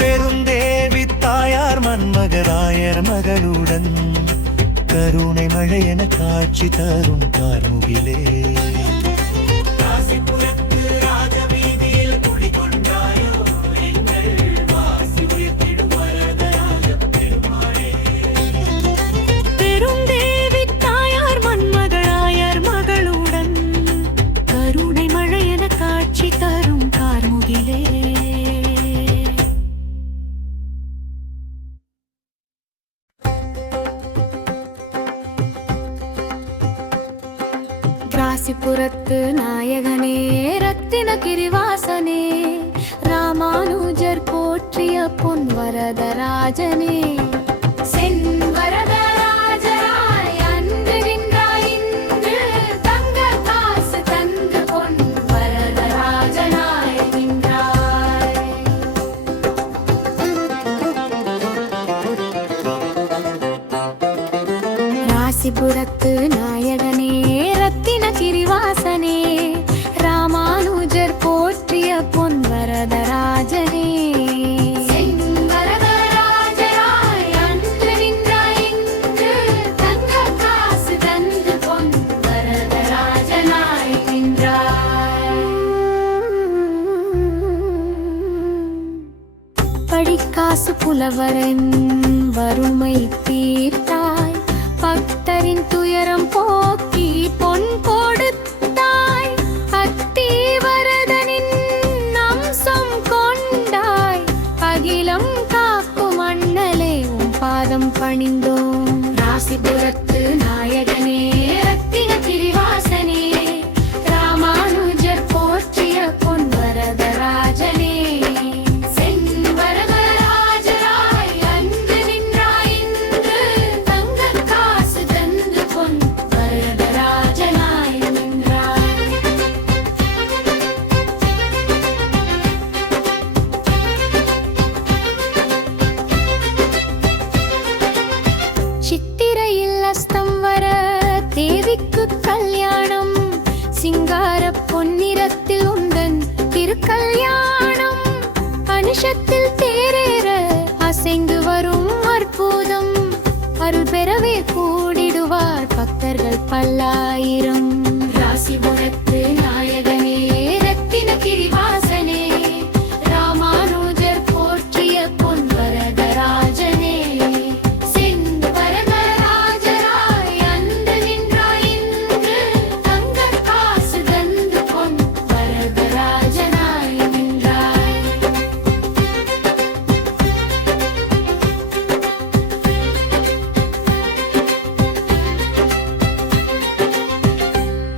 பெருந்தேவி தாயார் மன்மகராயர் மகளுடன் கருணை மழை என காட்சி தரும் கார்முகிலே. ராசிபுரத்து ராஜவீதியில் குடிகொண்டாயோ எங்கள் வாசி உயர்த்திடும் வரதராஜ பெருமாளே. பெருந்தேவி தாயார் மன்மகராயர் மகளுடன் கருணை மழை என காட்சி தரும் கார்முகிலே. ராசிபுரத்து நாயகனே, ரத்தின கிரிவாசனே, ராமானுஜர் போற்றிய பொன் வரதராஜனே. சென்வரதராஜராய் அன்று நின்றாய், இன்று தங்க காசு தந்து பொன் வரதராஜனாய் நின்றாய். ராசிபுரத்து நாயகனே, ரத்தின கிரிவாசனே, ராமானுஜர் போற்றிய பொன் வரதராஜனே. சென்வரதராஜராய் அன்று நின்றாய், இன்று தங்க காசு தந்து பொன் வரதராஜனாய் நின்றாய். படிக்காசு புலவரின் வறுமை தீர்த்தாய், பக்தரின் துயரம் போக்கி பொன் கொடுத்தாய். அத்தி வரதனின் அம்சம் கொண்டாய், அகிலம் பல்லாயிரம். ராசிபுரத்து நாயகனே ரத்தினகிரி வாசனே ராமானுஜர் போற்றிய பொன் வரதராஜனே செந்து வரதராஜராய் அன்று நின்றாய் இன்று தங்கக் காசு தந்து பொன் வரதராஜனாய் நின்றாய்.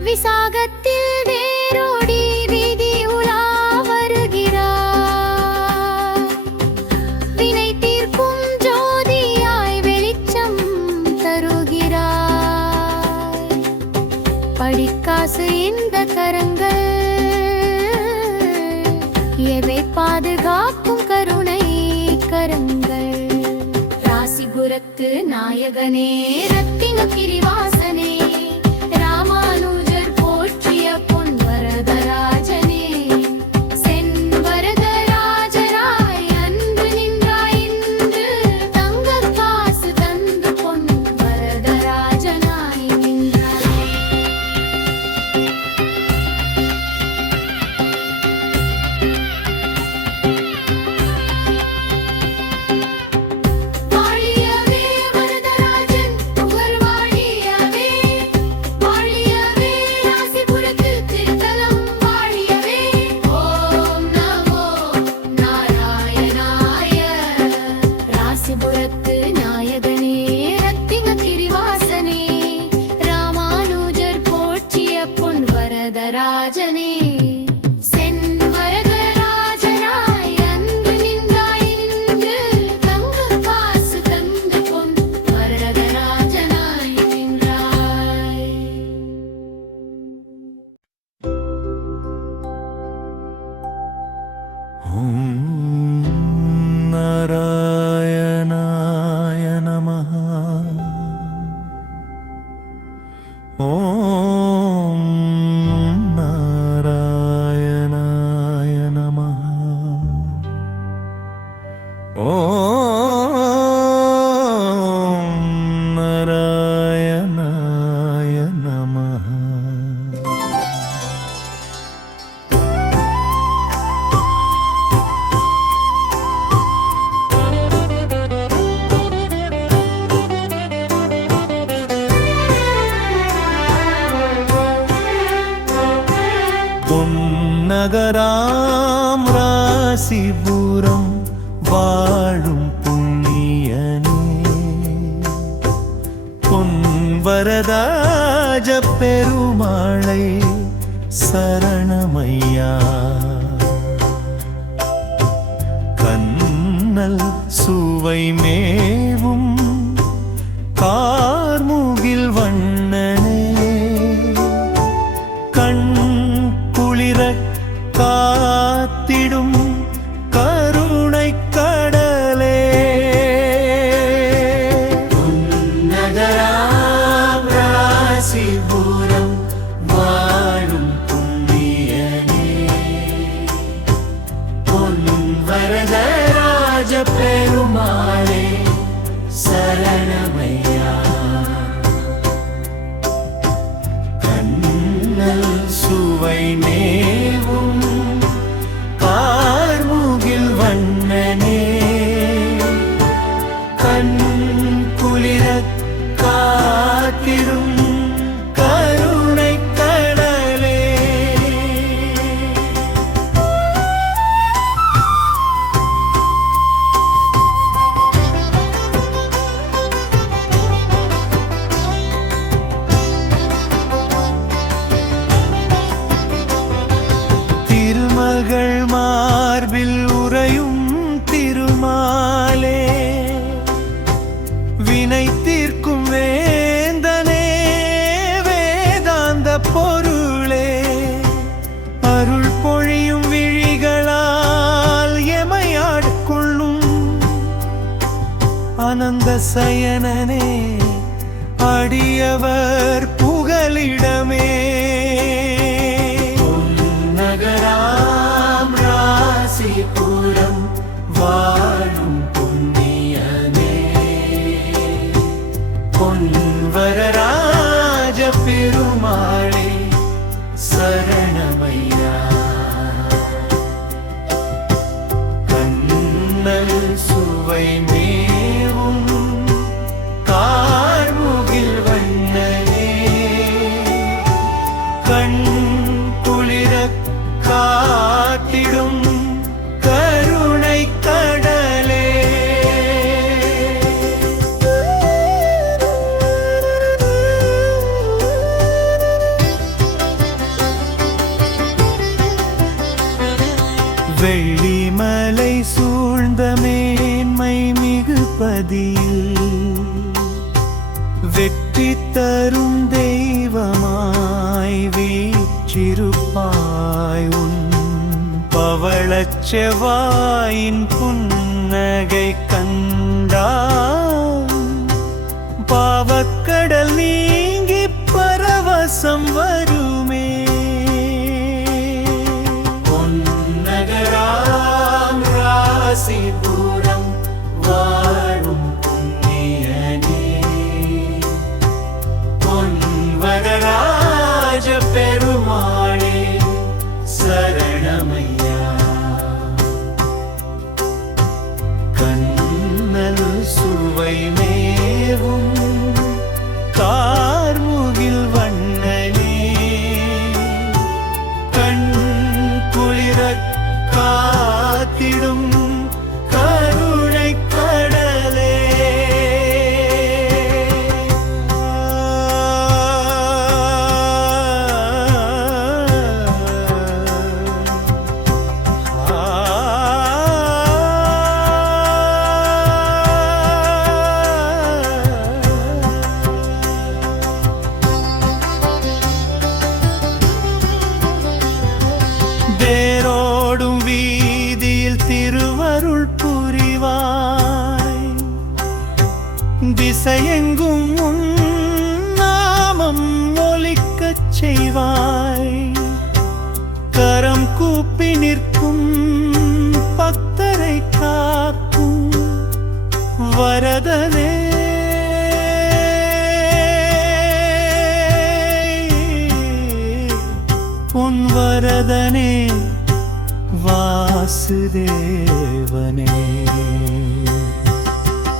விசாகத்தில் வேரோடி வீதி உலா வருகிறாய். வினை தீர்க்கும் ஜோதியாய் வெளிச்சம் தருகிறாய். படிக்காசு இந்த கரங்கள் எவை பாதுகாக்கும் கருணை கரங்கள். ராசிபுரத்து நாயகனே ரத்தினகிரி வாசனே ராமானுஜர் போற்றிய பொன் வரதராஜனே சென் வரதராஜராய் அன்று நின்றாய் இன்று தங்கக் காசு தந்து பொன் வரதராஜனாய் நின்றாய். வாழியவே வரதராஜன் புகழ் வாழியவே வாழியவே ராசிபுரத்து திருத்தலம் வாழியவே. ஓம் நமோ நாராயணாய. ராசிபுரத்து நாயகனே ரத்தினகிரி வாசனே ராமானுஜர் போற்றிய பொன் வரதராஜனே சென் வரதராஜனாய் அன்று நின்றாய் இன்று தங்கக் காசு தந்து பொன் வரதராஜனாய் நின்றாய். ஓம் நாராயணாய நமः. ஓம் நாராயணாய நமः. ஓம் நாராயணாய நமः. பொன்னகராம் ராசிபுரம் வாழும் புண்ணியனே பொன்வரதாஜ பெருமாளை சரணமையா. கண்ணல் சுவை மேவும் கார்முகில் வண்ணனே கண் குளிர காத்திடும் கருணை கடலே. பொன்னகராம் ராசிபுரம் வாழும் புண்ணியனே பொன் வரதராஜ பெருமாளே சரணமையா. கண்ணல் சுவை மேவும் கார்முகில் வண்ணனே கண் குளிர காத்திடும் கருணை கடலே. திருமகள் மார்பில் உறையும் திருமாலே வினை தீர்க்கும் வேந்தனே வேதாந்த பொருளே அருள் பொழியும் விழிகளால் எமையாட்கொள்ளும் ஆனந்த சயனனே அடியவர் புகலிடமே. நகராம் ராசிபுரம் வாழும் புண்ணியனே பொன்வரராஜ பெருமாளே சரணமையா. கண்ணல் சுவை மேவும் கார்முகில் வண்ணனே, கண் குளிரக் காத்திடும் கருணை கடலே. வெள்ளிமலை சூழ்ந்த மேன்மை மிகு பதியில் வெற்றி தரும் தெய்வமாய் வீற்றிருப்பாய். உன் பவளச் செவ்வாயின் புன்னகை கண்டால் பாவக்கடல் நீங்கி பரவசம் வருமே. பொன்னகராம் ராசிபுரம் வாழும் புண்ணியனே, பொன்வரராஜ பெருமாளே சரணமையா. கண்ணல் சுவை மேவும் கார்முகில் வண்ணனே, கண் குளிரக் காத்திடும் கருணை கடலே. தேரோடும் வீதியில் திருவருள் புரிவாய், திசையெங்கும் உன் நாமம் ஒலிக்கச் செய்வாய். கரம் கூப்பி நிற்கும் பக்தரை காக்கும் வரதனே, உன் வரதனே வாசுதேவனே.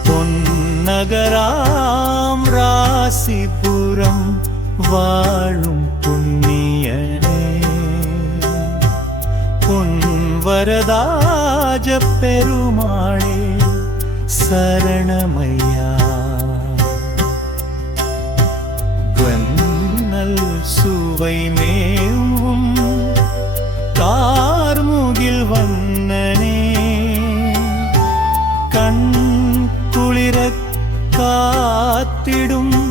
பொன்னகராம் ராசிபுரம் வாழும் புண்ணியனே, பொன்வரதாஜ பெருமாளே சரணமையா. கண்ணல் சுவை மேவும் கார்முகில் வண்ணனே, கண் குளிரக் காத்திடும்